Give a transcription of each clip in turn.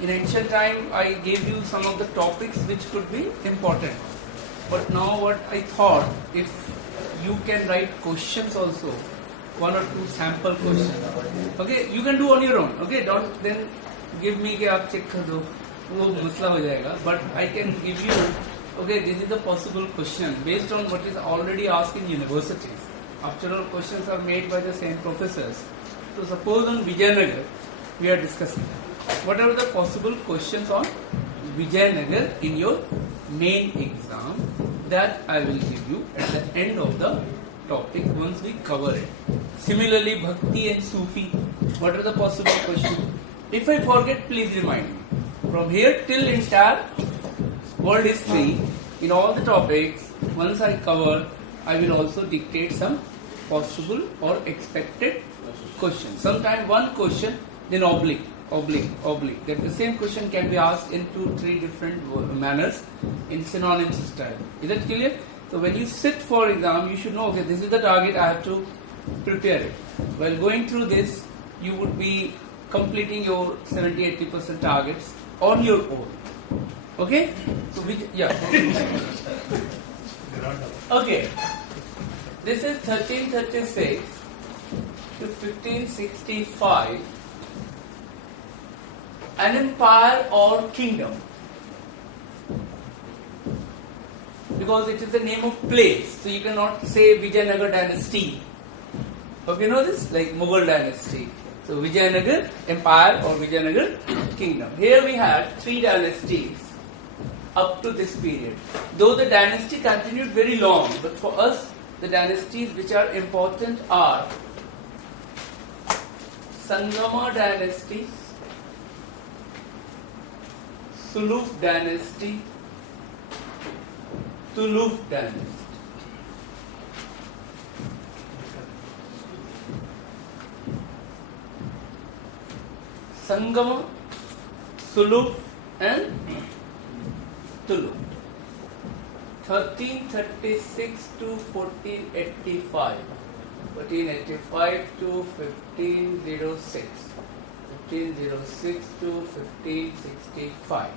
In ancient time, I gave you some of the topics which could be important. But now what I thought, if you can write questions also, one or two sample questions. Okay, you can do on your own. Okay, don't then give me कि आप check कर दो, वो मसला हो जाएगा. But I can give you, okay, this is the possible question based on what is already asked in universities. After all, questions are made by the same professors. So suppose on Vijayanagar, we are discussing. What are the possible questions on Vijayanagar in your main exam? That I will give you at the end of the topic once we cover it. Similarly, Bhakti and Sufi. What are the possible questions? If I forget, please remind me. From here till entire world history, in all the topics, once I cover, I will also dictate some possible or expected questions. Sometimes one question, then oblique. That the same question can be asked in 2-3 different manners in synonyms style. Is that clear? So when you sit for exam, you should know, okay, this is the target, I have to prepare it. While going through this, you would be completing your 70-80% targets on your own. Okay? So Okay. This is 1336 to 1565. An empire or kingdom, because it is the name of place, so you cannot say Vijayanagar dynasty. Okay, you know this, like Mughal dynasty. So Vijayanagar empire or Vijayanagar kingdom. Here we had 3 dynasties up to this period. Though the dynasty continued very long, but for us the dynasties which are important are Sangama dynasty, Suluk dynasty, Tuluk dynasty. Sangama, Suluk and Tuluk. 1336 to 1485. 1485 to 1506. 1506 to 1565.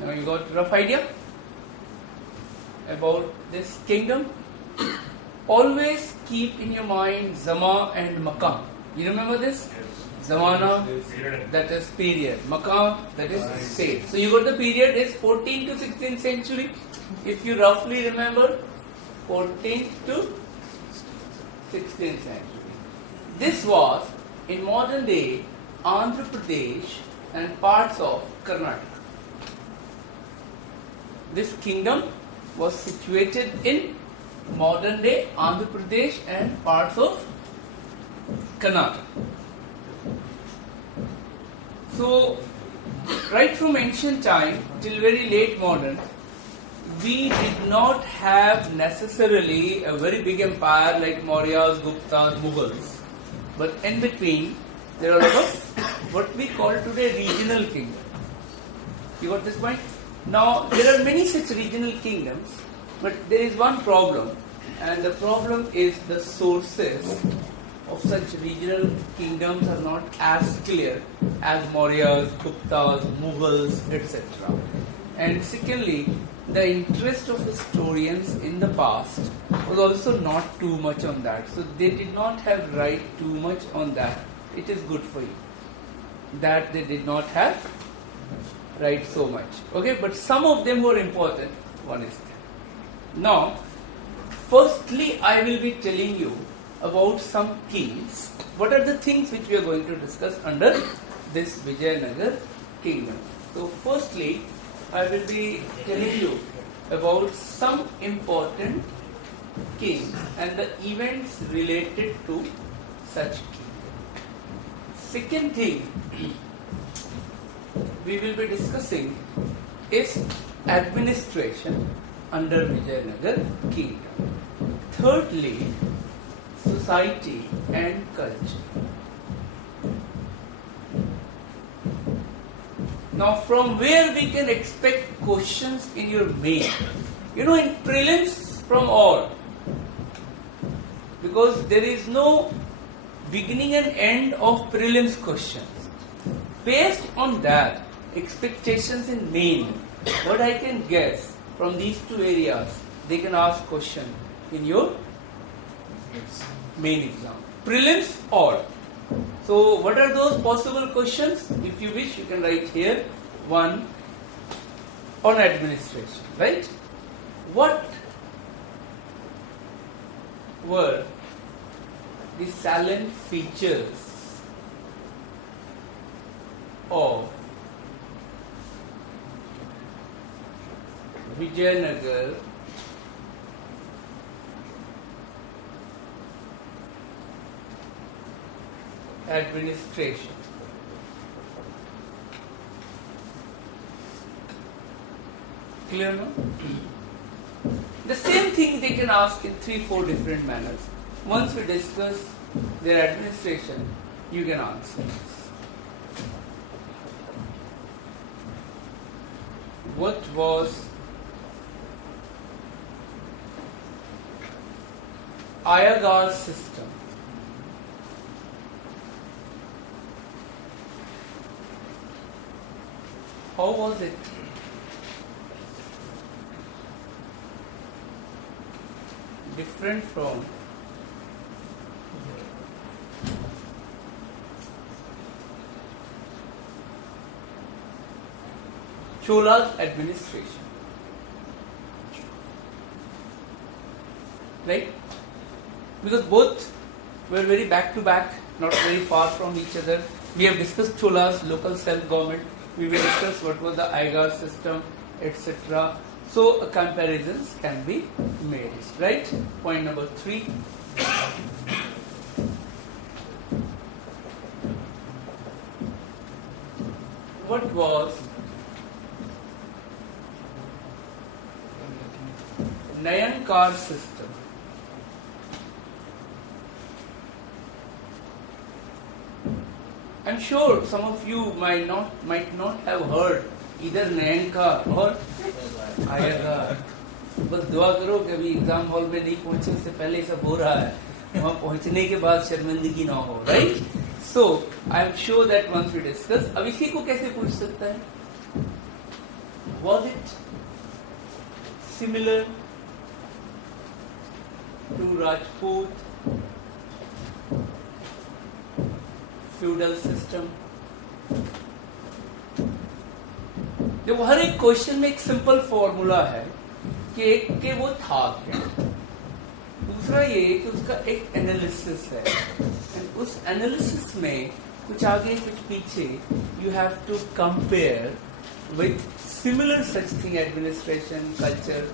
Now you got a rough idea about this kingdom. Always keep in your mind Zama and Makam. You remember this? Zamana, that is period. Makam, that is state. So you got the period is 14th to 16th century. If you roughly remember, 14th to 16th century. This was in modern day Andhra Pradesh and parts of Karnataka. This kingdom was situated in modern day Andhra Pradesh and parts of Karnataka. So, right from ancient time till very late modern, we did not have necessarily a very big empire like Mauryas, Guptas, Mughals. But in between, there are a lot of what we call today regional kingdoms. You got this point? Now, there are many such regional kingdoms, but there is one problem, and the problem is the sources of such regional kingdoms are not as clear as Mauryas, Guptas, Mughals, etc. And secondly, the interest of historians in the past was also not too much on that. So they did not have write too much on that. It is good for you that they did not have write so much. Okay, but some of them were important. One is that. Now, firstly, I will be telling you about some kings. What are the things which we are going to discuss under this Vijayanagar kingdom? So, firstly, I will be telling you about some important kings and the events related to such kings. Second thing we will be discussing is administration under Vijayanagar kingdom. Thirdly, society and culture. Now, from where we can expect questions in your main? You know, in prelims, from all. Because there is no beginning and end of prelims questions. Based on that, expectations in main, what I can guess from these two areas, they can ask question in your main exam. Prelims or. So what are those possible questions? If you wish, you can write here. One, on administration, right? What were the salient features of Vijayanagar administration? Clear now? The same thing they can ask in 3-4 different manners. Once we discuss their administration, you can answer. What was Iyengar system? How was it? Different from Chola's administration, right? Because both were very back to back, not very far from each other. We have discussed Chola's local self-government. We will discuss what was the Iyengar system, etc. So comparisons can be made, right? Point number 3. What was Nayankar system? I'm sure some of you might not have heard either Nayankar or Iyengar. बस दुआ करो कि अभी exam hall में नहीं पहुंचे, उससे पहले सब हो रहा है, वहां पहुंचने के बाद शर्मिंदगी ना हो, right? So I am sure that once we discuss. अब इसी को कैसे पूछ सकता है? Was it similar to Rajput feudal system? जब हर एक क्वेश्चन में एक सिंपल फॉर्मूला है कि एक के वो था क्या, दूसरा ये कि उसका एक एनालिसिस है, and उस एनालिसिस में कुछ आगे कुछ पीछे you have to compare with similar such thing, administration, culture,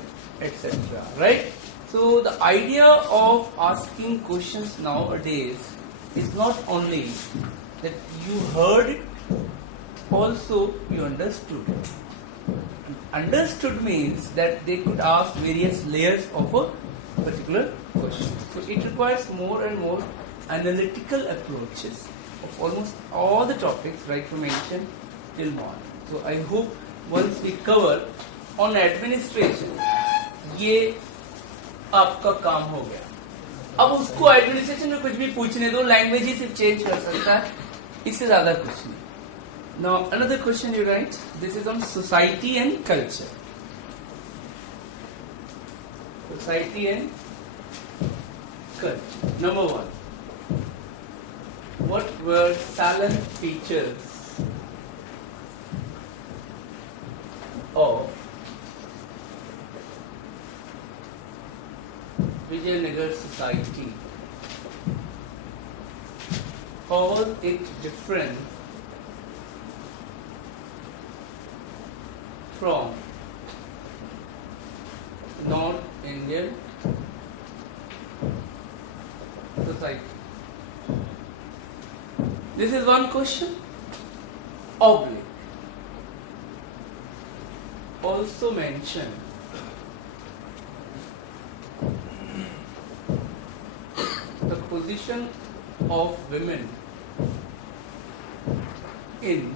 etc. Right? So the idea of asking questions nowadays is not only that you heard it, also you understood it. Understood means that they could ask various layers of a particular question. So it requires more and more analytical approaches of almost all the topics right from ancient till modern. So I hope once we cover on administration, ये आपका काम हो गया. अब उसको administration में कुछ भी पूछने दो, लैंग्वेज ही सिर्फ चेंज कर सकता है, इससे ज्यादा कुछ नहीं. Now another question you write, this is on society and culture. Society and culture. Number 1. What were salient features of Vijayanagar society? How was it different from North Indian society? This is one question. Oblique. Also mention the position of women in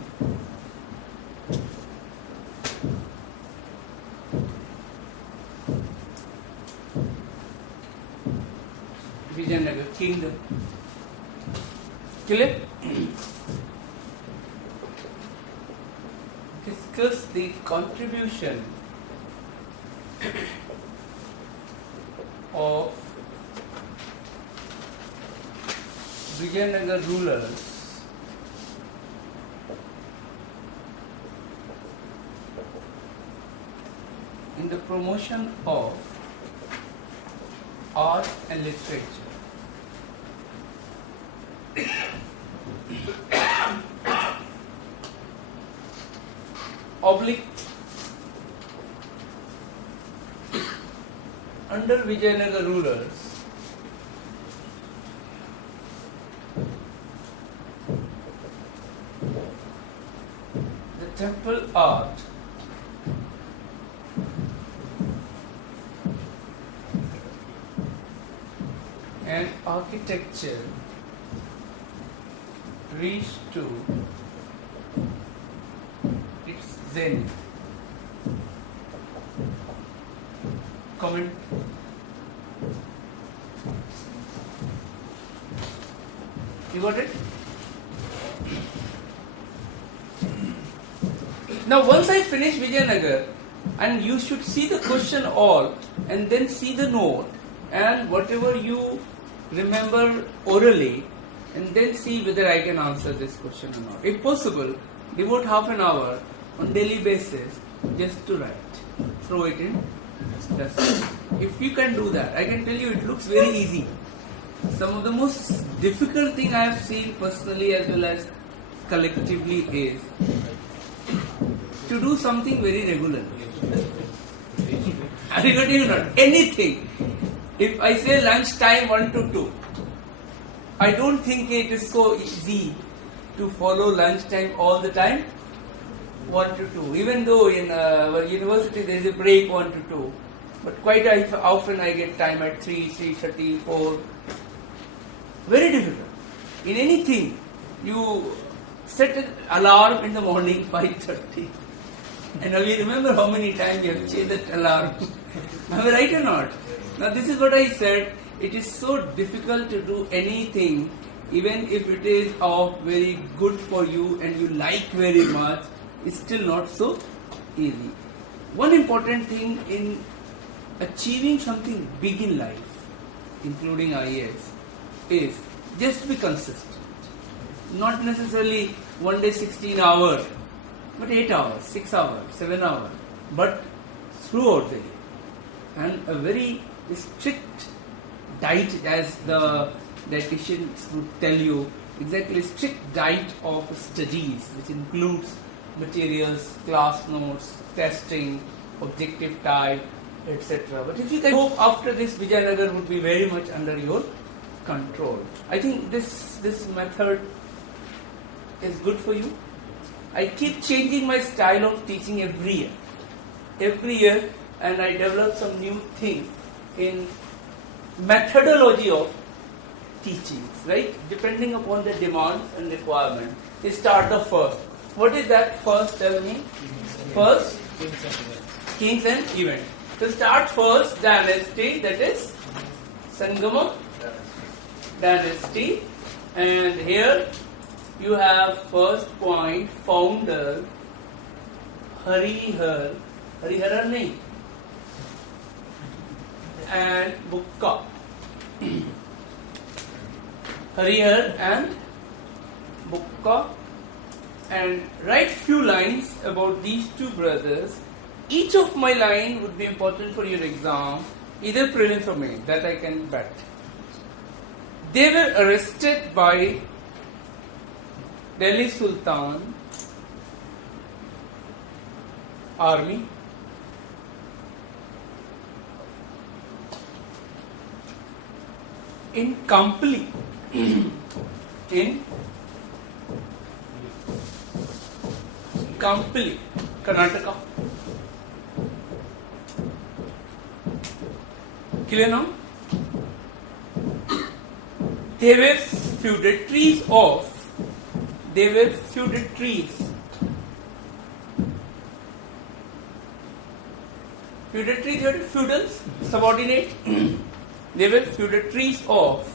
Vijayanagar kingdom. Clear? discuss the contribution of Vijayanagar rulers in the promotion of art and literature. Oblique under Vijayanagar rulers, the temple art and architecture reached to its zenith. Comment. You got it? Now once I finish Vijayanagar, and you should see the question all and then see the note and whatever you remember orally, and then see whether I can answer this question or not. If possible, devote half an hour on daily basis just to write. Throw it in dustbin. If you can do that, I can tell you it looks very easy. Some of the most difficult thing I have seen personally as well as collectively is to do something very regularly. Are you getting it or not? Anything. If I say lunchtime 1 to 2, I don't think it is so easy to follow lunchtime all the time 1 to 2. Even though in our university there is a break 1 to 2. But quite often I get time at 3, 3:30, 4. Very difficult. In anything, you set an alarm in the morning 5:30. And now you remember how many times you have changed that alarm. Am I right or not? Now this is what I said. It is so difficult to do anything, even if it is of very good for you and you like very much, it's still not so easy. One important thing in achieving something big in life, including IAS, is just be consistent. Not necessarily one day 16 hours, but 8 hours, 6 hours, 7 hours, but throughout the day. And a very strict diet, as the dietitians would tell you, exactly strict diet of studies, which includes materials, class notes, testing, objective type, etc. But if you can hope after this, Vijayanagar would be very much under your control. I think this method is good for you. I keep changing my style of teaching every year, and I develop some new thing in methodology of teachings, right? Depending upon the demands and requirement. You start the first. What is that first? Tell me. First, kings and events. So start first dynasty, that is Sangamam dynasty, and here you have first point founder Harihar nahi, and Bukka. Harihar and Bukka, and write few lines about these two brothers. Each of my line would be important for your exam, either prelims or main, that I can bet. They were arrested by Delhi Sultan army in Kampli in Kampli, Karnataka. Clear now? They were feudatories of. They were feudatories. Feudatories are feudals, subordinate. They were feudatories of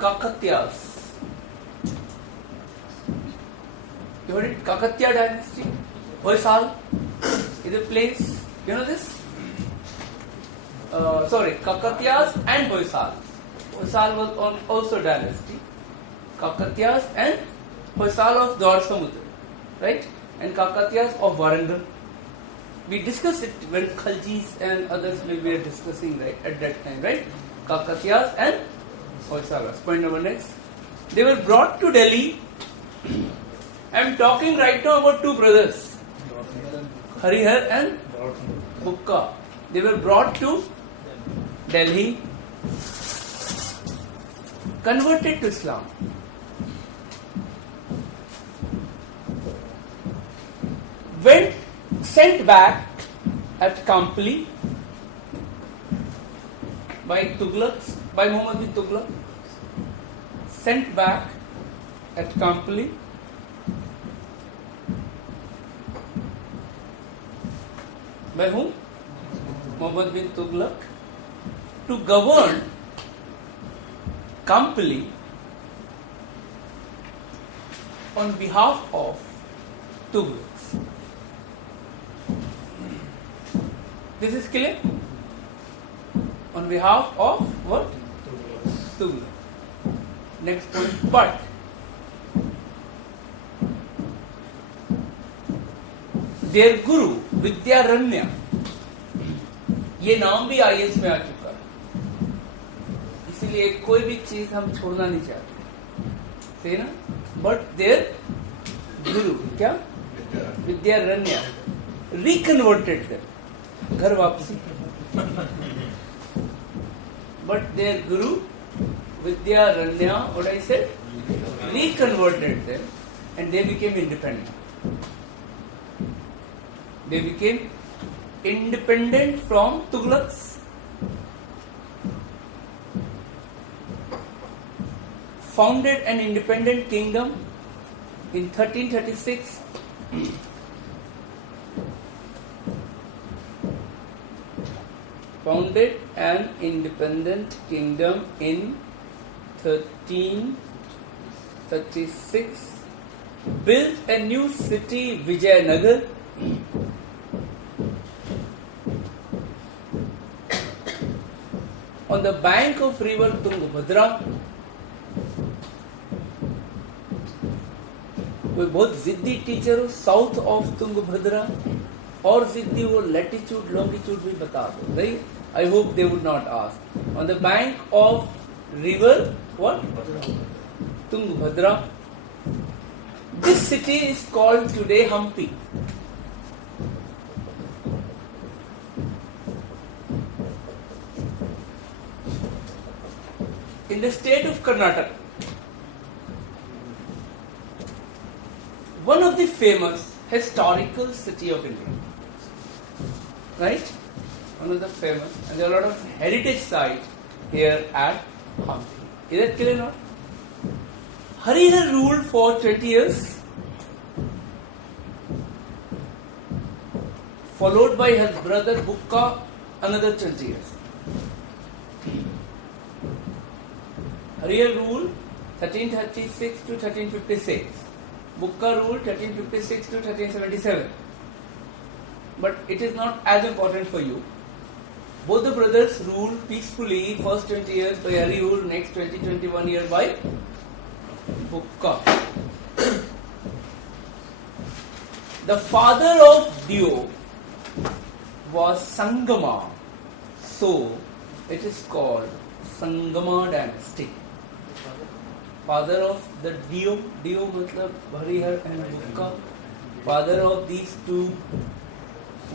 Kakatiyas. You heard it? Kakatiya dynasty. Hoysal is a place. You know this? Kakatiyas and Hoysal. Hoysal was also dynasty. Kakatiyas and Hoysal of Dwar Samudra, right? And Kakatiyas of Warangal. We discussed it when Khaljis and others we were discussing, right, at that time, right? Kakatiyas and Hoysalas. Point number next. They were brought to Delhi. I am talking right now about two brothers, Harihar and Bukka. They were brought to Delhi, converted to Islam. When sent back at Kampli by Tughlaq, by Muhammad bin Tughlaq, sent back at Kampli by whom? Muhammad bin Tughlaq, to govern Kampli on behalf of Tughlaq. This is clear? On behalf of what? Tughlaq. Next point. But their guru Vidyaranya, ये नाम भी IAS में आ चुका है, इसलिए कोई भी चीज हम छोड़ना नहीं चाहते, सही ना? But their guru क्या? Vidyaranya reconverted them. घर वापसी. But their guru Vidyaranya, what I said, reconverted them and they became independent. They became independent from Tughlaqs. Founded an independent kingdom in 1336. Founded an independent kingdom in 1336. Built a new city, Vijayanagar. On the bank of river Tungabhadra. कोई बहुत जिद्दी teacher हो south of Tungabhadra और जिद्दी वो latitude longitude भी बता दो, right? I hope they would not ask. On the bank of river what? Tungabhadra. This city is called today Hampi. In the state of Karnataka, one of the famous historical city of India, right? One of the famous, and there are a lot of heritage sites here at Hampi. Is that clear now? Harihar ruled for 20 years, followed by his brother Bukka another 20 years. Harihar ruled 1336 to 1356. Bukka ruled 1356 to 1377. But it is not as important for you. Both the brothers ruled peacefully first 20 years by Harihar, next 20-21 years by Bukka. The father of Dio was Sangama. So it is called Sangama dynasty. Father of the Dio matlab Harihar and Bukka. Father of these two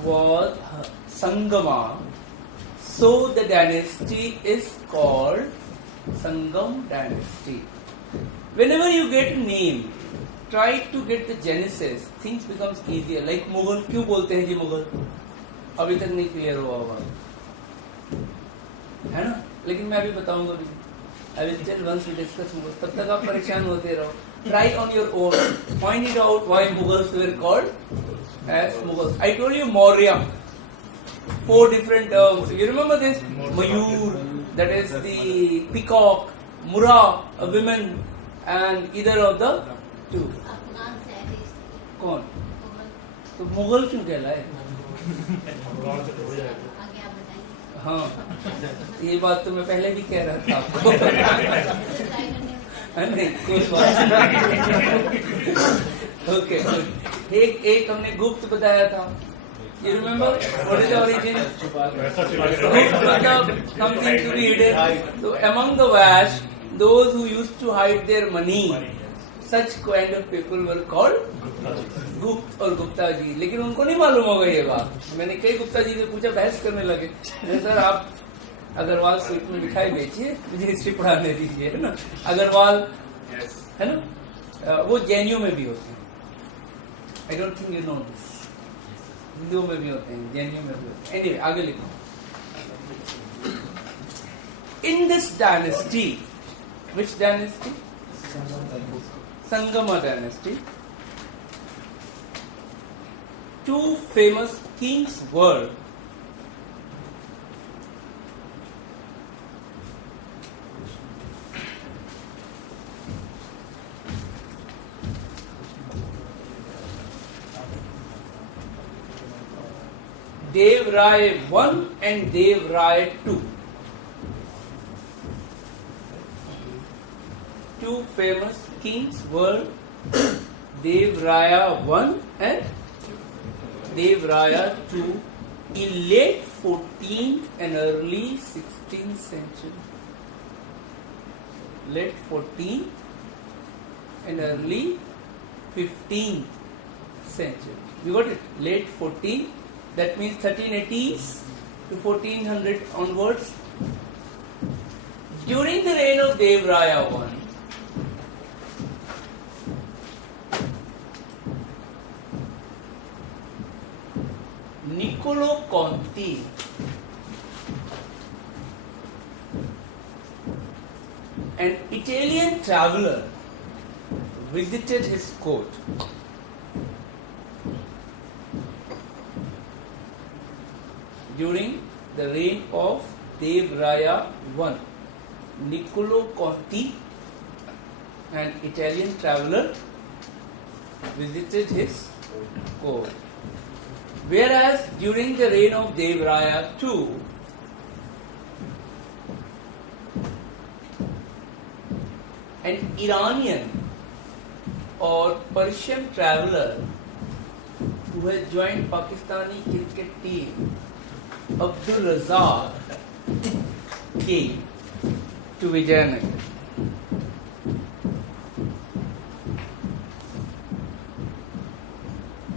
was Sangama. So the dynasty is called Sangam dynasty. Whenever you get a name, try to get the genesis. Things becomes easier. Like Mughal, क्यों बोलते हैं जी मुगल? अभी तक नहीं clear हुआ होगा, है ना? लेकिन मैं अभी बताऊंगा भी. I will tell once we discuss Mughals. तब तक आप परेशान होते रहो. Try on your own. Find it out why Mughals were called as Mughals. I told you Maurya. 4 different terms. You remember this? Mayur, that is the peacock. Mura, a woman, and either of the two. कौन? तो मुगल क्यों कहलाए? हाँ, ये बात तो मैं पहले भी कह रहा था आपको। नहीं, कोई बात नहीं। ओके, एक हमने गुप्त बताया था। You remember what is the origin? Something to be hidden. So among the Vash, those who used to hide their money, such kind of people were called गुप्त और गुप्ता जी। लेकिन उनको नहीं मालूम होगा ये बात। मैंने कई गुप्ता जी से पूछा, बहस करने लगे, सर आप अग्रवाल स्वीट में मिठाई बेचिए, मुझे हिस्ट्री पढ़ाने दीजिए, है ना। अग्रवाल है ना, वो जैनियों में भी होते हैं। I don't think you know this. हिंदुओं में भी होते हैं, जैनियों में भी होते हैं। एनीवे, आगे लिखो। In this dynasty, which dynasty? Sangama dynasty. Two famous kings were Dev Rai I and Dev Rai II. Two famous kings were Dev Raya I and Dev Raya II in late 14th and early 16th century. Late 14th and early 15th century. You got it? Late 14th, that means 1380s to 1400 onwards. During the reign of Dev Raya I, Niccolo Conti, an Italian traveler, visited his court. During the reign of Dev Raya I, Niccolo Conti, an Italian traveler, visited his court. Whereas during the reign of Dev Raya II, an Iranian or Persian traveler who had joined Pakistani cricket team, Abdul Razak, came to Vijayanagar.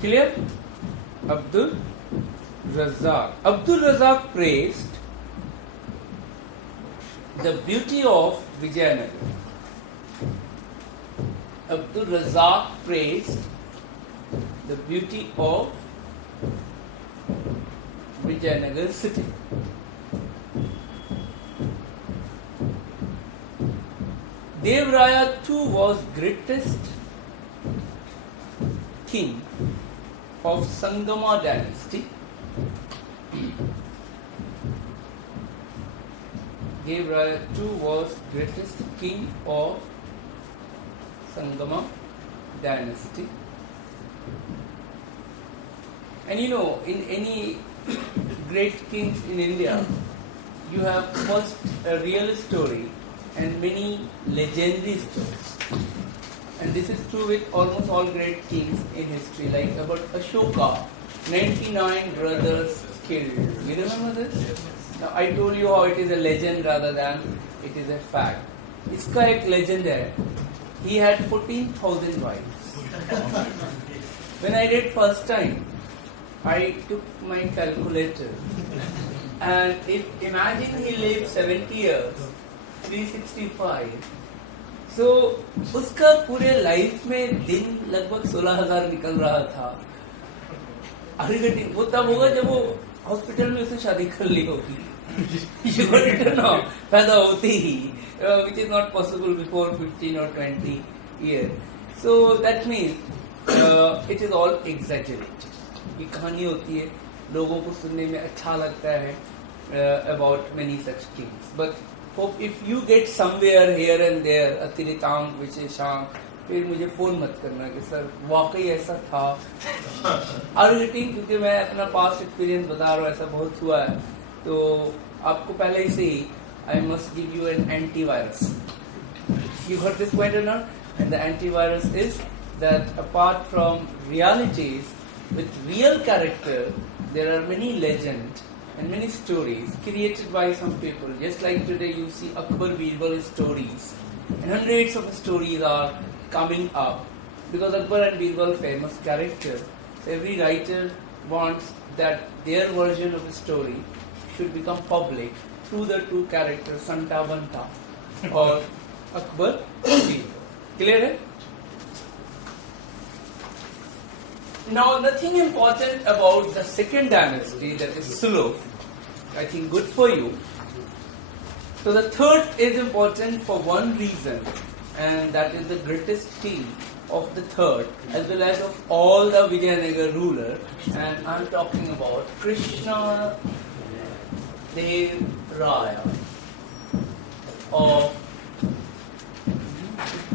Clear? Abdul Razak. Abdul Razak praised the beauty of Vijayanagar. Abdul Razak praised the beauty of Vijayanagar city. Dev Raya II was greatest king of Sangama dynasty. Dev Raya II was greatest king of Sangama dynasty. And you know, in any great kings in India, you have first a real story and many legendary stories. And this is true with almost all great kings in history, like about Ashoka, 99 brothers killed. You remember this? Yes. Now I told you how it is a legend rather than it is a fact. Iska ek legend hai. He had 14,000 wives. When I did first time, I took my calculator and if imagine he lived 70 years, 365. So, उसका पूरे life में दिन लगभग 16,000 निकल रहा था। अरे वो तब होगा जब वो हॉस्पिटल में उसने शादी कर ली होगी। पैदा होती ही, which is not possible before 15 or 20 years. So that means it is all exaggerated. ये कहानी होती है, लोगों को सुनने में अच्छा लगता है about many such kings. But if you get somewhere here and there a Tiritang, Visheshang, फिर मुझे फोन मत करना कि सर वाकई ऐसा था। Are you getting? क्योंकि मैं अपना पास्ट एक्सपीरियंस बता रहा हूँ, ऐसा बहुत हुआ है। तो आपको पहले से ही I must give you an antivirus. You heard this point or not? And the antivirus is that apart from realities with real character, there are many legends and many stories created by some people. Just like today you see Akbar Birbal stories, and hundreds of stories are coming up because Akbar and Birbal famous characters. So every writer wants that their version of a story should become public through the two characters Santa Banta or Akbar Birbal. Clear है? Now nothing important about the second dynasty, that is Suluf. I think good for you. So the third is important for one reason, and that is the greatest king of the third as well as of all the Vijayanagar ruler, and I am talking about Krishna Dev Raya of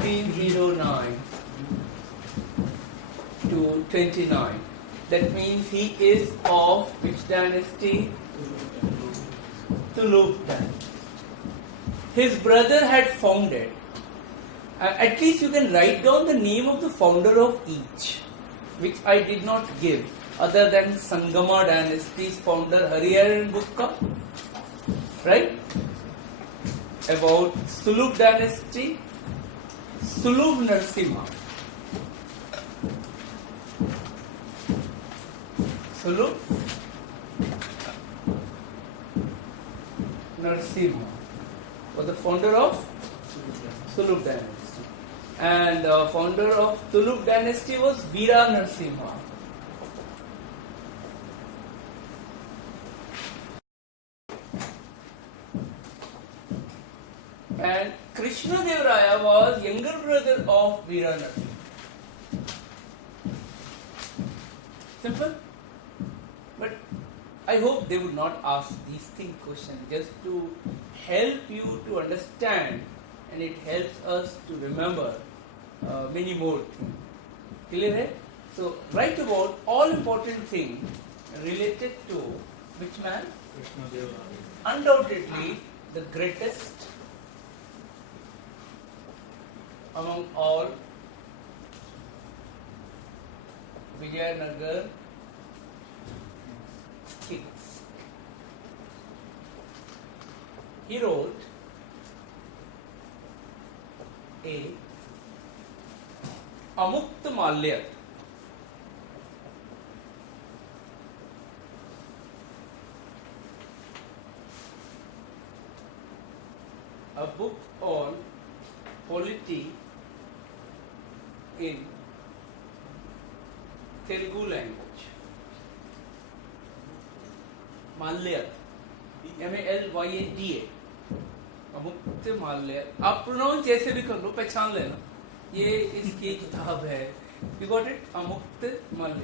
1509 to 29. That means he is of which dynasty? Tuluk dynasty. His brother had founded. At least you can write down the name of the founder of each, which I did not give, other than Sangama dynasty's founder Hariharan Bukka, right? About Suluk dynasty, Sulub Narsimha. Sulub Narsimha was the founder of Sulub dynasty, and the founder of Tuluk dynasty was Veera Narsimha. And Krishna Dev Raya was younger brother of Veera Narsimha. Simple? But I hope they would not ask these questions just to help you to understand, and it helps us to remember many more things. Clear है? So write about all important things related to which man? Krishna Deva Raya. Undoubtedly the greatest among all Vijayanagar kings. He wrote a Amukta Malya. A book on polity in Telugu language. Malya, Malya. अमुक्त माल्य. आप pronounce जैसे भी कर लो, पहचान लेना ये इसकी किताब है. You got it? अमुक्त Mallya.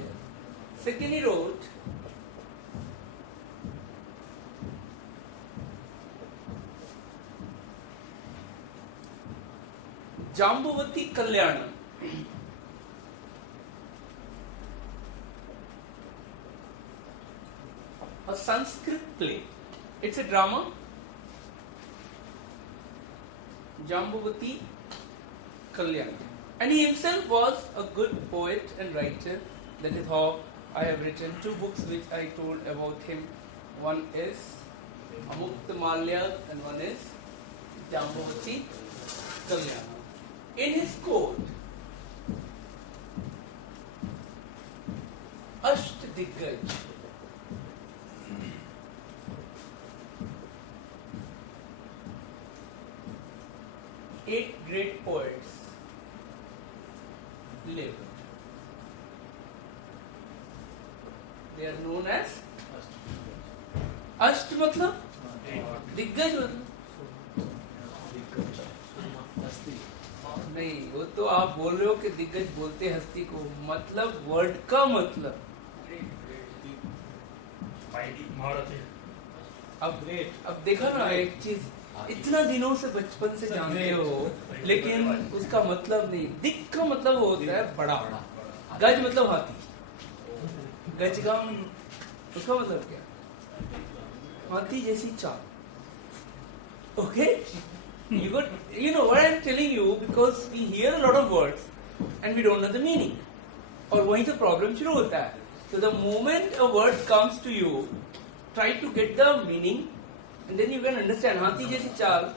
Second he wrote Jambavati Kalyanam. A Sanskrit play. It's a drama. Jambavati Kalyan. And he himself was a good poet and writer. That is how I have written two books which I told about him. One is Amukta Malya and one is Jambavati Kalyan. In his court, Ashtadiggaj, 8 great poets lived. They are known as Asht मतलब दिग्गज मतलब नहीं, वो तो आप बोल रहे हो कि दिग्गज बोलते हस्ती को, मतलब वर्ड का मतलब अब ग्रेट. अब देखा ना एक चीज इतना दिनों से बचपन से जानते हो, लेकिन उसका मतलब नहीं। दिक का मतलब होता है बड़ा, गज मतलब हाथी, गजगम उसका मतलब क्या? हाथी जैसी चाल। Okay, you know what I'm telling you, because we hear a lot of words and we don't know the meaning, और वहीं से प्रॉब्लम शुरू होता है। So the moment a word comes to you, try to get the meaning and then you can understand। हाथी जैसी चाल,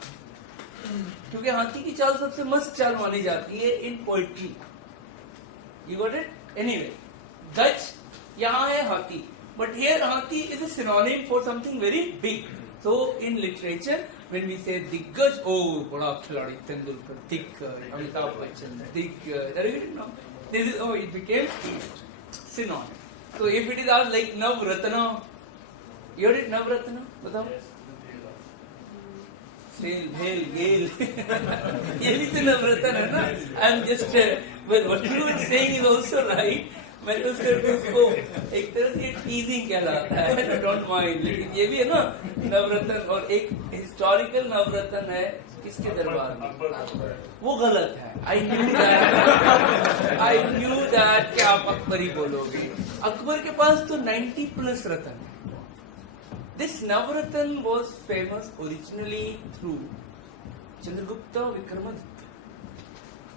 क्योंकि हाथी की चाल सबसे मस्त चाल मानी जाती है in poetry. You got it? Anyway, गज यहाँ है हाथी, but here हाथी is a synonym for something very big. So in literature, when we say दिग्गज, oh बड़ा खिलाड़ी तेंदुलकर, दिग्गज, अमिताभ बच्चन, दिग्गज, are you getting now? This is, oh, it became synonym. So if it is asked like Navratna, you heard it, Navratna? बताओ। Cell, भेल, गेल, ये भी तो नवरत्न है ना? I'm just, well, what you are saying is also right. मैं तो सिर्फ उसको एक तरह से टीजिंग कहलाता है, डोंट माइंड, लेकिन ये भी है ना नवरत्न, और एक हिस्टोरिकल नवरत्न है किसके दरबार में, वो गलत है। आई न्यू दैट कि आप अकबरी बोलोगे। अकबर के पास तो 90+ रत्न है। This Navratna was famous originally through Chandragupta Vikramaditya,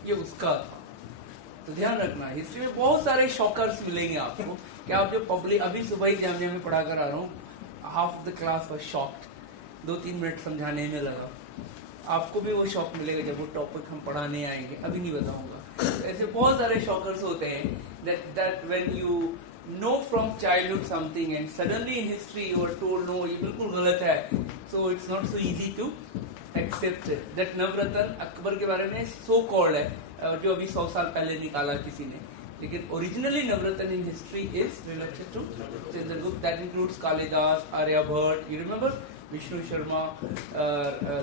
ये उसका था। तो ध्यान रखना, हिस्ट्री में बहुत सारे शॉकर्स मिलेंगे आपको कि आप जो पब्लिक, अभी सुबह ही जामिया में पढ़ा कर आ रहा हूँ, half the class was shocked, 2-3 minute समझाने में लगा। आपको भी वो शॉक मिलेगा जब वो टॉपिक हम पढ़ाने आएंगे, अभी नहीं बताऊंगा। ऐसे बहुत सारे शॉकर्स होते हैं that when you know from childhood something and suddenly in history you are told no, ये बिल्कुल गलत है, so it's not so easy to accept it. That नवरत्न अकबर के बारे में so called है, जो अभी 100 साल पहले निकाला किसी ने, लेकिन originally Navratna in history is related to Chandragupta. That includes Kalidas, Aryabhat, you remember Vishnu Sharma,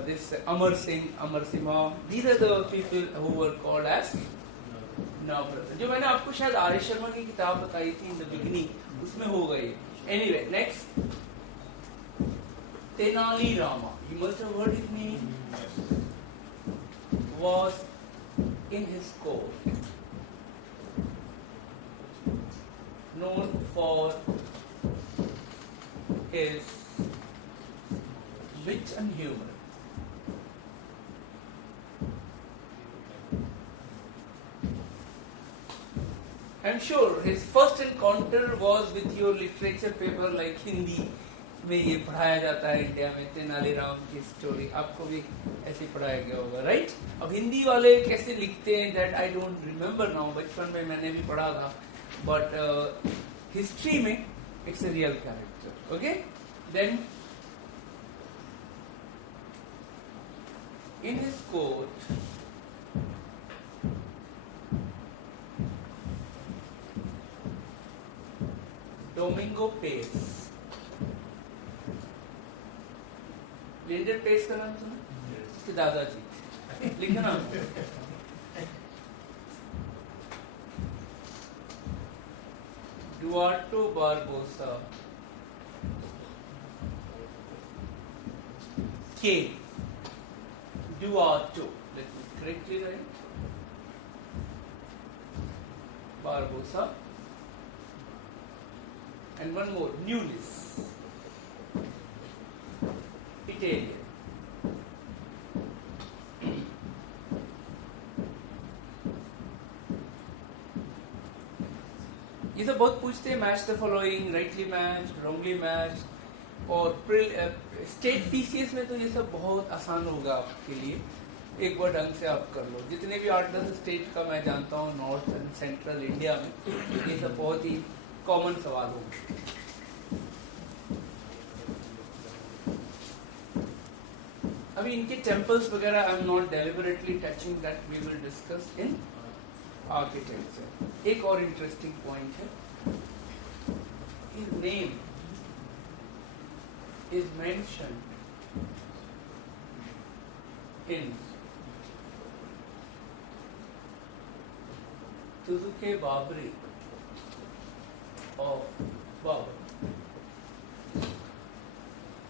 this Amar Singh, Amar Simha. These are the people who were called as नवरत्न। जो मैंने आपको शायद आर्य शर्मा की किताब बताई थी इन द बिगिनिंग, उसमें हो गई। Anyway, next, Tenali Rama, you must have heard his meaning, was in his court known for his wit and humor. I'm sure his first encounter was with your literature paper like Hindi में ये पढ़ाया जाता है India में, तेनालीराम की story आपको भी ऐसे पढ़ाया गया होगा, राइट? अब हिंदी वाले कैसे लिखते हैं that I don't remember now, बचपन में मैंने भी पढ़ा था, बट हिस्ट्री में it's a real character. Okay, then in his court Domingo Paes, लेंडर पेस का नाम सुना? उसके दादाजी, लिखा नाम डुआर्टो बारबोसा के Duarte, let me correctly write, Barbosa, and one more, Nulis, Italian. ये सब बहुत पूछते हैं, match the following, rightly match, wrongly match, और स्टेट पीसीएस में तो ये सब बहुत आसान होगा आपके लिए, एक बार ढंग से आप कर लो। जितने भी 8-10 स्टेट का मैं जानता हूँ नॉर्थ एंड सेंट्रल इंडिया में, ये सब बहुत ही कॉमन सवाल होगा। अभी इनके टेम्पल्स वगैरह I am not deliberately touching, that we will discuss in architecture. एक और इंटरेस्टिंग पॉइंट है, his name is mentioned in Tuzuk-i Baburi of Babur,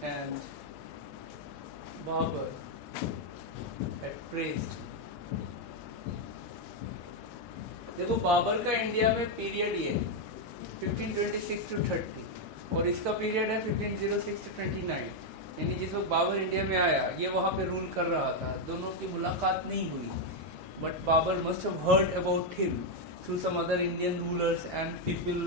and Babur praised. देखो बाबर का इंडिया में पीरियड ये 1526 to 30 और इसका पीरियड है 1506 to 29, यानी जिस वक्त बाबर इंडिया में आया ये वहाँ पे रूल कर रहा था. दोनों की मुलाकात नहीं हुई, but Babur must have heard about him through some other Indian rulers and people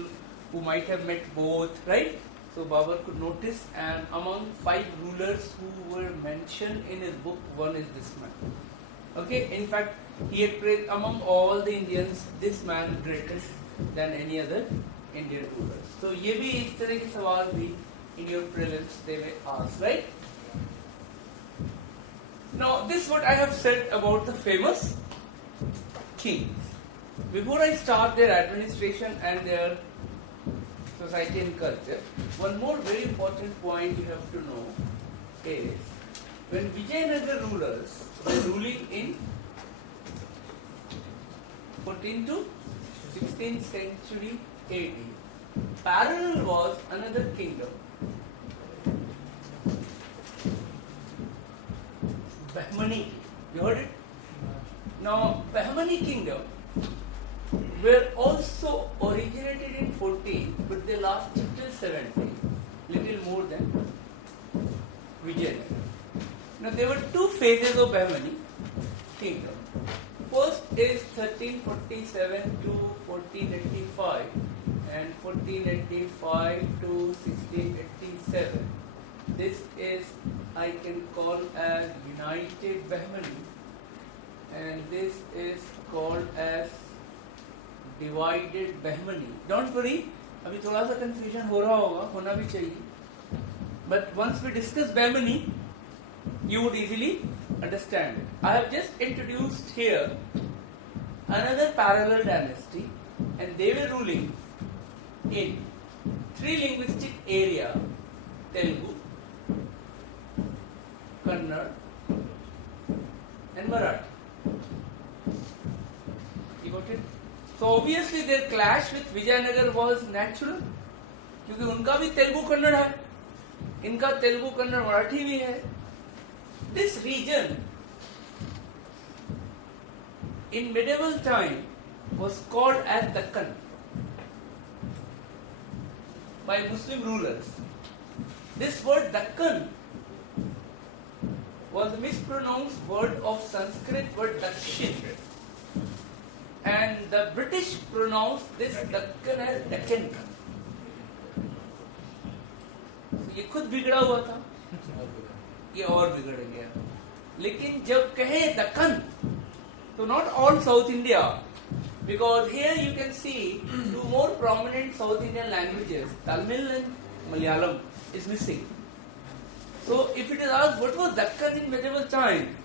who might have met both, right? So Babur could notice, and among 5 rulers who were mentioned in his book, one is this man. Okay, in fact, he had praised among all the Indians, this man greatest than any other Indian ruler. So ये भी इस तरह के सवाल भी in your prelims they may ask, right? Now this is what I have said about the famous kings. Before I start their administration and their society and culture, one more very important point you have to know is when Vijayanagar rulers were ruling in 14th to 16th century AD, parallel was another kingdom, Bahmani. You heard it? Now Bahmani kingdom were also originated in 14, but they lasted till 17, little more than Vijayanagar. Now there were 2 phases of Bahmani kingdom. First is 1347 to 1485 and 1485 to 1687. This is, I can call as United Bahmani, and this is called as Divided Bahmani. Don't worry, अभी थोड़ा सा confusion हो रहा होगा, होना भी चाहिए. But once we discuss Bahmani, you would easily understand it. I have just introduced here another parallel dynasty, and they were ruling in 3 linguistic area: Telugu, Kannada, and Marathi. You got it? So obviously their clash with Vijayanagar was natural, क्योंकि उनका भी तेलुगु कन्नड़ है, इनका तेलुगु कन्नड़ मराठी भी है. This region in medieval time was called as Dakkan by Muslim rulers. This word Dakkan was a mispronounced word of Sanskrit word Dakshin, and the British pronounced this Dakkan as Deccan. ये खुद बिगड़ा हुआ था, ये और बिगड़ गया. लेकिन जब कहे दक्कन, तो not all South India, because here you can see 2 more prominent South Indian languages, Tamil and Malayalam is missing. So if it is asked what was Dakkan in medieval time,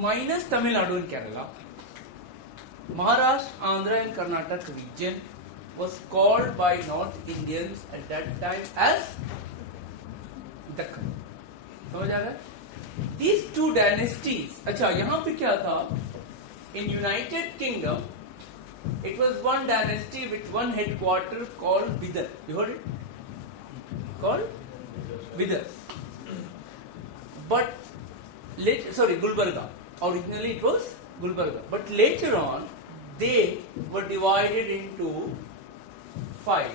minus Tamil Nadu and Kerala, Maharashtra, Andhra and Karnataka region was called by North Indians at that time as Dakkan. समझ आ रहा है? These 2 dynasties. अच्छा, यहाँ पे क्या था? In United Kingdom, it was one dynasty with one headquarter called Bidar. You heard it? Called Bidar. But Gulbarga. Originally it was Gulbarga. But later on, they were divided into 5.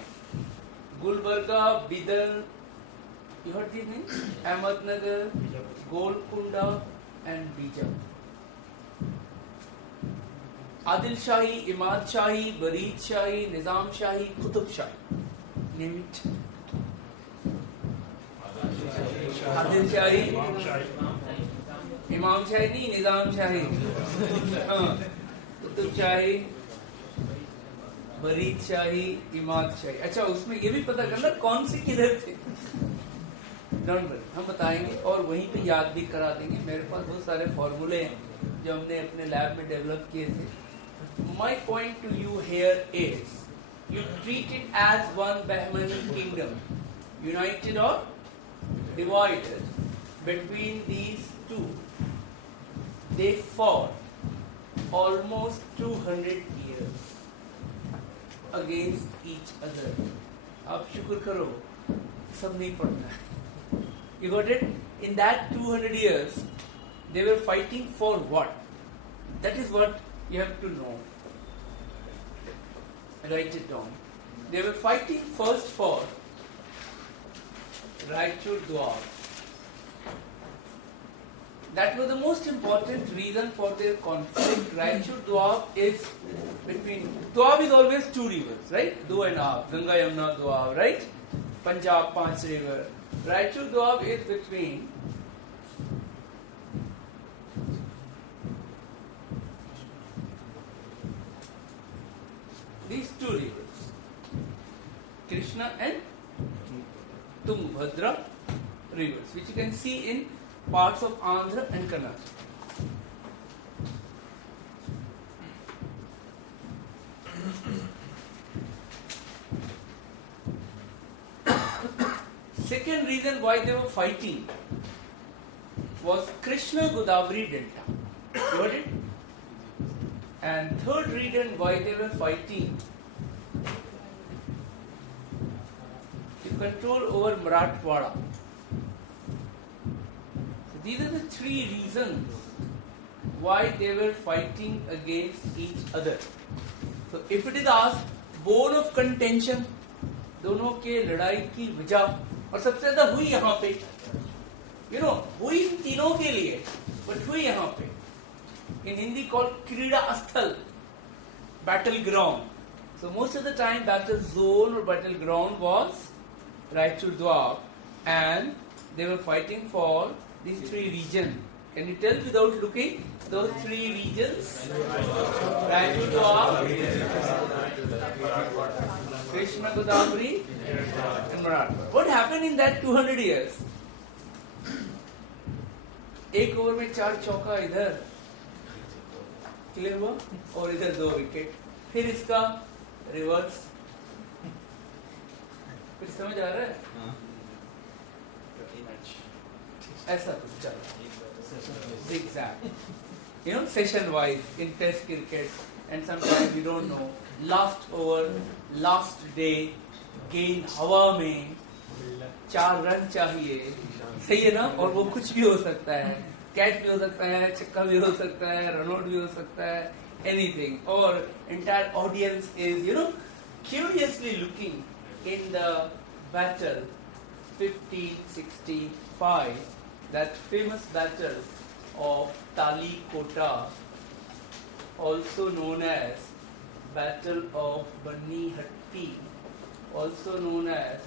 Gulbarga, Bidar, you heard these names? Ahmednagar, Golconda and Bijapur. Adil Shahi, Imad Shahi, Barid Shahi, Nizam Shahi, Qutub Shahi. Name it. Adil Shahi, Imam Shahi नहीं, Nizam Shahi, Qutub Shahi, Barid Shahi, Imad Shahi. अच्छा, उसमें ये भी पता करना कौन सी किधर थे. Don't worry, हम बताएंगे और वहीं पे याद भी करा देंगे. मेरे पास बहुत सारे फॉर्मूले हैं जो हमने अपने लैब में डेवलप किए थे. My point to you here is, you treat it as one Bahmani kingdom, united or divided between these 2. They fought almost 200 years against each other. आप शुक्र करो, सब नहीं पढ़ना है. You got it? In that 200 years, they were fighting for what? That is what you have to know. Write it down. They were fighting first for Raichur Dwar. That was the most important reason for their conflict. Raichur Dwar is between. Dwar is always two rivers, right? Do and Ab, Ganga Yamuna Dwar, right? Punjab, Panch river. Raichur Dwar is between these two rivers, Krishna and Tungabhadra rivers, which you can see in parts of Andhra and Karnataka. Second reason why they were fighting was Krishna Godavari Delta. You heard it? And third reason why they were fighting to control over Marathwada. So these are the three reasons why they were fighting against each other. So if it is asked, bone of contention, दोनों के लड़ाई की वजह और सबसे ज्यादा हुई यहाँ पे, हुई इन तीनों के लिए, बट हुई यहाँ पे, in Hindi called क्रीड़ा स्थल, battleground. So most of the time battle zone or battleground was Raichur Dwar, and they were fighting for these three regions. Can you tell without looking those three regions? Raichur Dwar, Krishna Godavari, and Marathwada. What happened in that 200 years? एक over में 4 चौका इधर clear हुआ और इधर 2 wicket, फिर इसका reverse. कुछ समझ आ रहा है? ऐसा कुछ चल zigzag, session wise in test cricket, and sometimes we don't know. Last over, last day, गेंद हवा में 4 रन चाहिए, सही है ना? और वो कुछ भी हो सकता है, कैच भी हो सकता है, छक्का भी हो सकता है, रन आउट भी हो सकता है, anything. Or entire audience is curiously looking in the battle 1565, that famous battle of Tali Kota, also known as Battle of Banni Hatti, also known as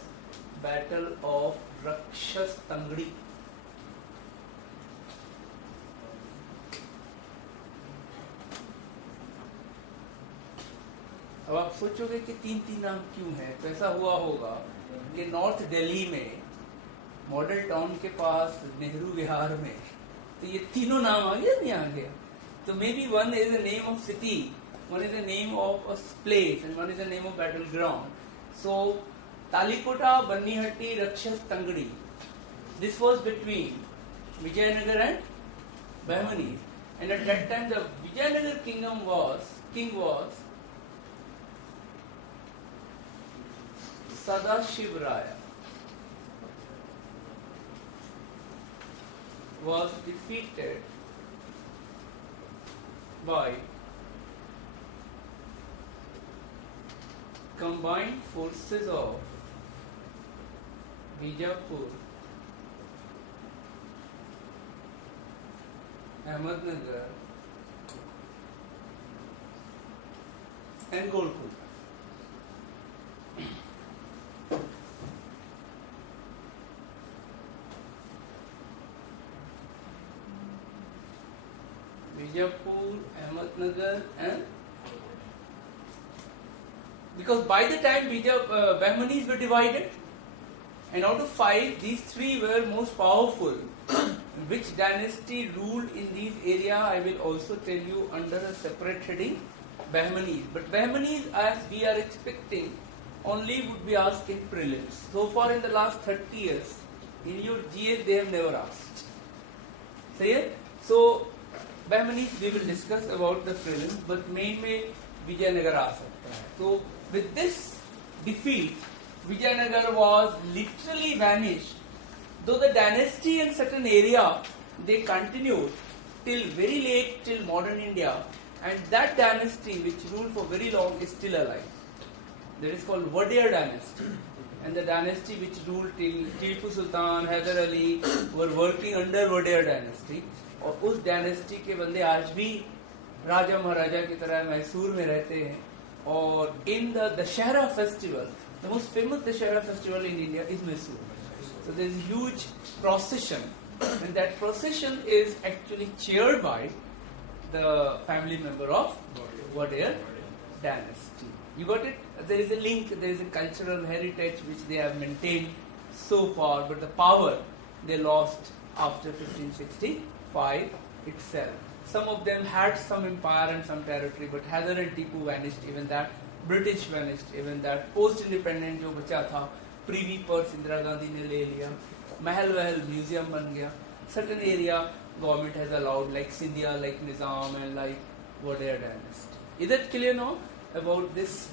Battle of Rakshas Tangdi. अब आप सोचोगे कि 3 नाम क्यों है? तो ऐसा हुआ होगा कि नॉर्थ दिल्ली में मॉडल टाउन के पास नेहरू विहार में तो ये तीनों नाम आ गया नहीं आ गया. तो maybe one is the name of city, one is the name of a place, and one is the name of battle ground. So Talikota, Bannihatti, Rakshasa Tangadi, this was between Vijayanagar and Bahmani. And at that time the Vijayanagar king was Sadashiv Raya. Was defeated by combined forces of Bijapur, Ahmednagar and Golconda. Bijapur, Ahmednagar, and because by the time Bahmanis were divided, and out of 5, these 3 were most powerful. Which dynasty ruled in these area, I will also tell you under a separate heading, Bahmanis. But Bahmanis, as we are expecting, only would be asked in prelims. So far in the last 30 years, in your GS they have never asked. So Bahmanis we will discuss about the prelims, but main में विजयनगर आ सकता है. So with this defeat, Vijayanagar was literally vanished. Though the dynasty in certain area they continued, till very late, till modern India, and that dynasty which ruled for very long is still alive. That is called Wadiyar dynasty. And the dynasty which ruled till Tipu Sultan, Hyder Ali were working under Wadiyar dynasty. और उस dynasty के बंदे आज भी राजा महाराजा की तरह मैसूर में रहते हैं. और in the Dashera festival, the most famous Dashera festival in India is Mysore. So there is a huge procession, and that procession is actually chaired by the family member of Wadiyar dynasty. You got it? There is a link, there is a cultural heritage which they have maintained so far, but the power they lost after 1565 itself. Some of them had some empire and some territory, but Hyder and Tipu vanished, even that. British vanished, even that. Post-independent जो बचा था, Privy Purse Indira Gandhi ने ले लिया, महल वहल museum बन गया. Certain area government has allowed, like Scindia, like Nizam, and like Wadiyar dynasty. Is that clear now about this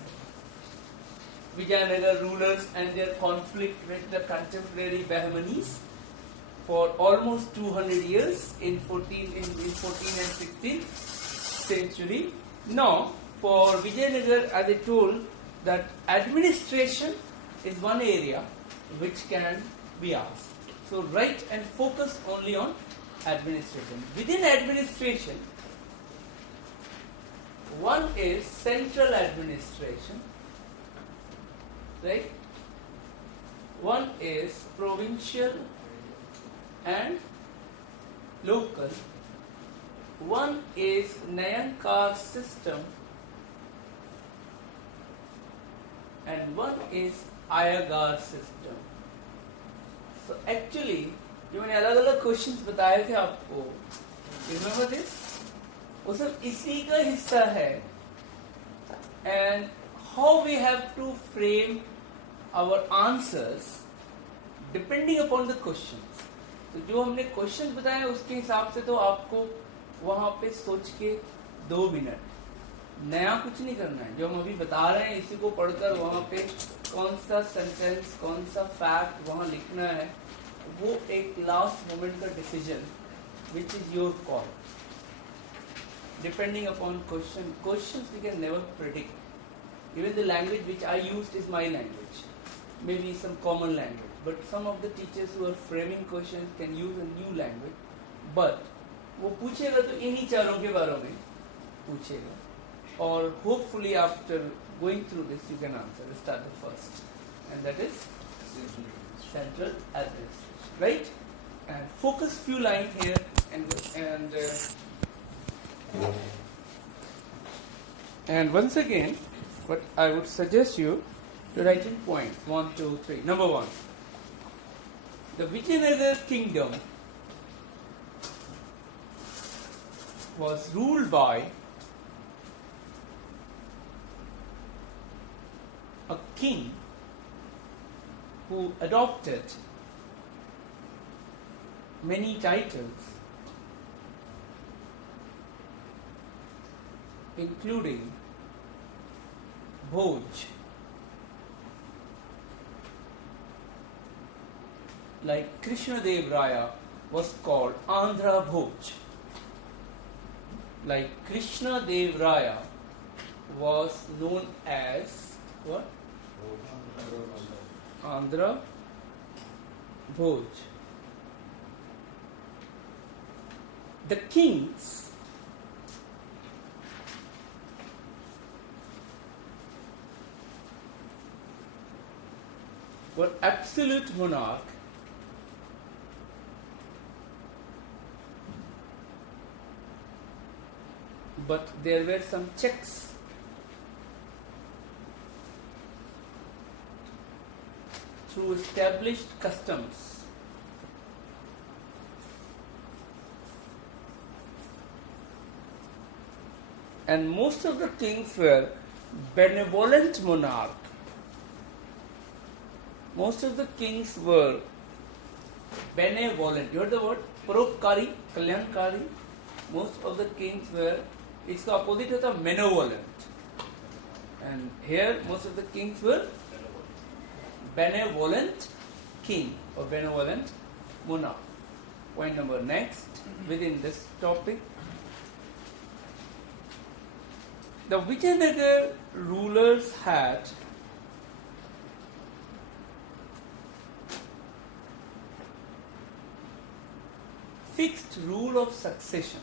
Vijayanagar rulers and their conflict with the contemporary Bahmanis for almost 200 years in 14 and 16th century? Now, for Vijayanagar, as I told, that administration is one area which can be asked. So write and focus only on administration. Within administration, one is central administration, right? One is provincial and local. One is Nayankar system, and one is Iyengar system. So actually, जो मैंने अलग अलग questions बताए थे आपको, remember this? वो सब इसी का हिस्सा है. And how we have to frame our answers depending upon the questions. तो जो हमने क्वेश्चंस बताए उसके हिसाब से तो आपको वहां पे सोच के 2 मिनट नया कुछ नहीं करना है. जो हम अभी बता रहे हैं इसी को पढ़कर वहां पे कौन सा सेंटेंस, कौन सा फैक्ट वहां लिखना है, वो एक लास्ट मोमेंट का decision which is your call. Depending upon questions we can never predict. Even the language which I used is my language, maybe some common language. But some of the teachers who are framing questions can use a new language. But वो पूछेगा तो इन्हीं चारों के बारे में पूछेगा. और hopefully after going through this you can answer. Start the first, and that is central administration, right? And focus few lines here and once again, what I would suggest you to write in points 1, 2, 3. Number 1, the Vijayanagar kingdom was ruled by a king who adopted many titles, including Bhoj, like Krishna Dev Raya was called Andhra Bhoj. Like Krishna Dev Raya was known as what? Andhra Bhoj. The kings were absolute monarch, but there were some checks through established customs. And most of the kings were benevolent monarch. Most of the kings were benevolent. You heard the word? Paropkari, Kalyankari. Most of the kings were, इसका opposite होता benevolent. And here most of the kings were benevolent king or benevolent monarch. Point number next within this topic. The Vijayanagar rulers had fixed rule of succession.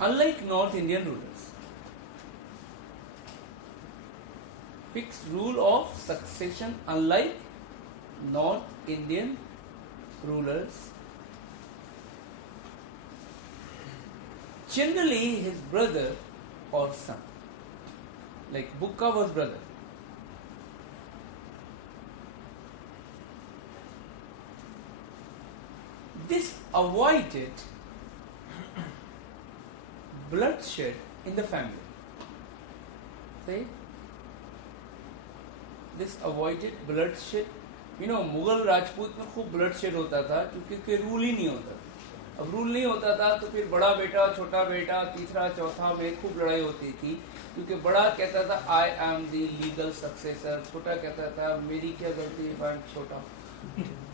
Unlike North Indian rulers, fixed rule of succession unlike North Indian rulers. Generally his brother or son, like Bukka was brother. This avoided bloodshed in the family. See? This avoided bloodshed. You know, Mughal Rajput में खूब bloodshed होता था क्योंकि rule ही नहीं होता. अब rule नहीं होता था तो फिर बड़ा बेटा, छोटा बेटा, तीसरा, चौथा में खूब लड़ाई होती थी क्योंकि बड़ा कहता था I am the legal successor, छोटा कहता था मेरी क्या गलती है, मैं छोटा.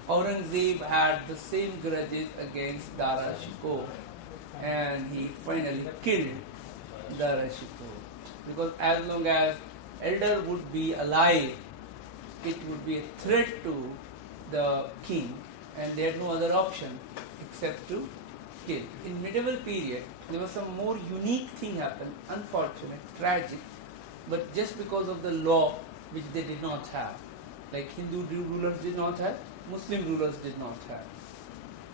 Aurangzeb had the same grudges against Dara Shikoh and he finally killed Dara Shikoh because as long as elder would be alive, it would be a threat to the king and they had no other option except to kill. In medieval period, there was some more unique thing happened, unfortunate, tragic, but just because of the law which they did not have. Like Hindu rulers did not have, Muslim rulers did not have.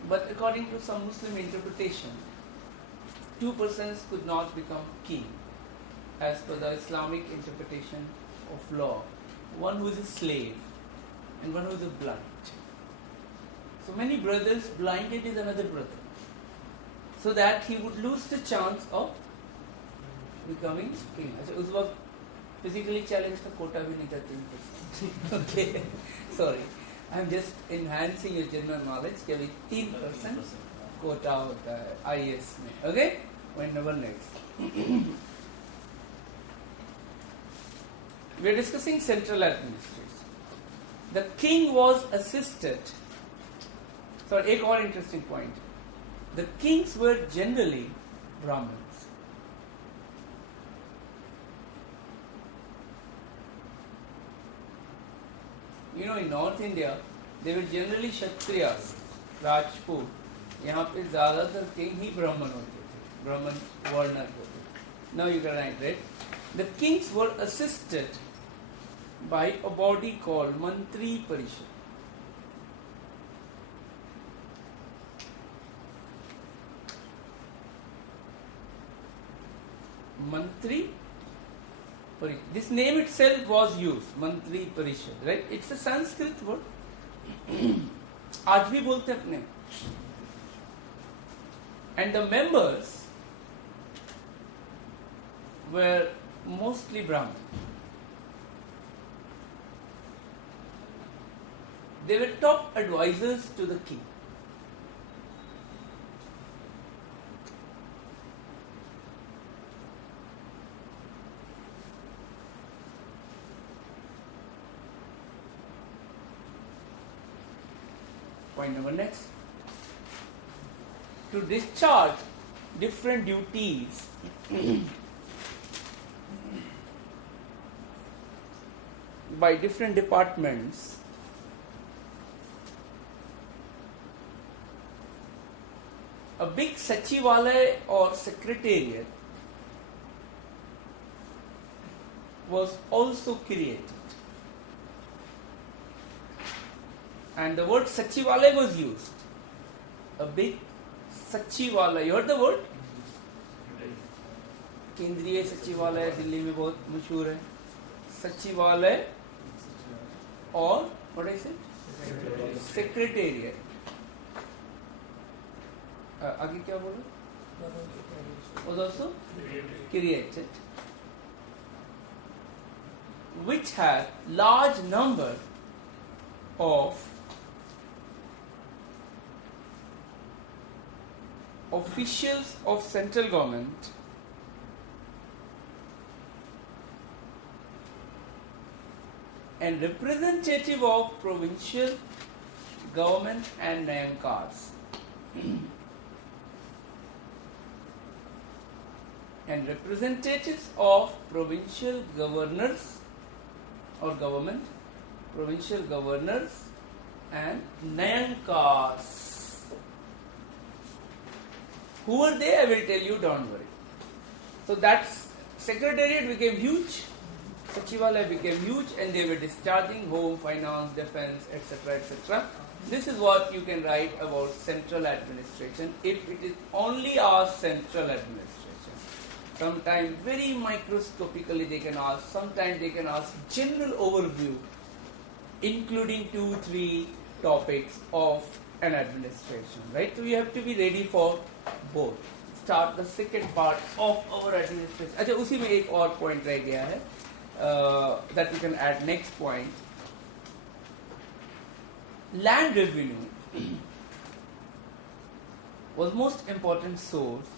But according to some Muslim interpretation, two persons could not become king as per the Islamic interpretation of law. One who is a slave and one who is a blind. So many brothers blinded his another brother so that he would lose the chance of becoming king. So उस वक्त physically challenged का कोटा भी नहीं था 3%. Okay, sorry. I am just enhancing your general knowledge कि अभी 3% कोटा होता है IAS में. Okay, point number next. We are discussing central administration. The king was assisted. So, एक और interesting point. The kings were generally Brahmins. You know, in North India, they were generally Kshatriyas, Rajput. यहाँ पे ज़्यादातर king ही ब्राह्मण होते थे, ब्राह्मण वर्णक होते थे. Now you can write, right? The kings were assisted by a body called Mantri Parishad. Mantri Parishad. This name itself was used, Mantri Parishad, right? It's a Sanskrit word. आज भी बोलते हैं अपने. And the members were mostly Brahmin. They were top advisors to the king. Point number next. To discharge different duties by different departments, a big Sachivalaya or secretariat was also created. And the word Sachivalaya was used. A big Sachivalaya. You heard the word? केंद्रीय सचिवालय दिल्ली में बहुत मशहूर है. सचिवालय और what is it? Secretariat. आगे क्या बोलो? Was also created, which had large number of officials of central government and representative of provincial government and Nayankars. And representatives of provincial governors or government, provincial governors and Nayankars. Who were they? I will tell you, don't worry. So that's secretariat became huge, Sachivalaya became huge, and they were discharging home, finance, defense, etc., etc. This is what you can write about central administration if it is only asked central administration. Sometimes very microscopically they can ask, sometimes they can ask general overview, including 2-3 topics of an administration, right? So you have to be ready for both. Start the second part of our administration. अच्छा उसी में एक और point रह गया है that we can add next point. Land revenue was most important source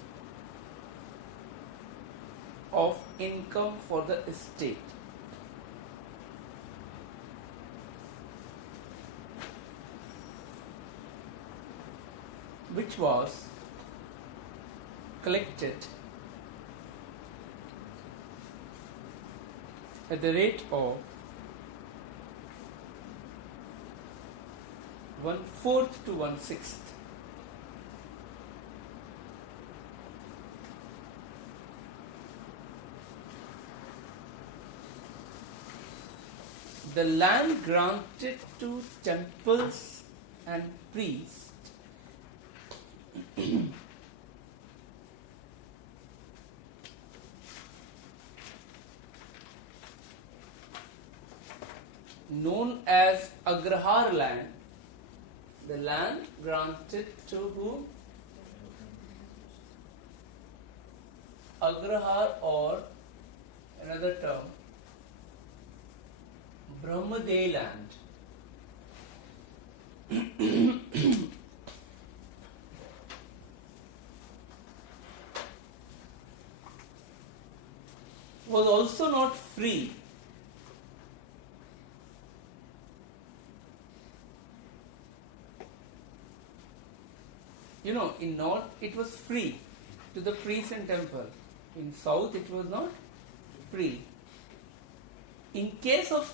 of income for the state. Which was collected at the rate of 1/4 to 1/6. The land granted to temples and priests known as Agrahar land, the land granted to whom? Agrahar, or another term, Brahmaday land. Was also not free. You know, in north it was free to the priests and temple. In south it was not free. In case of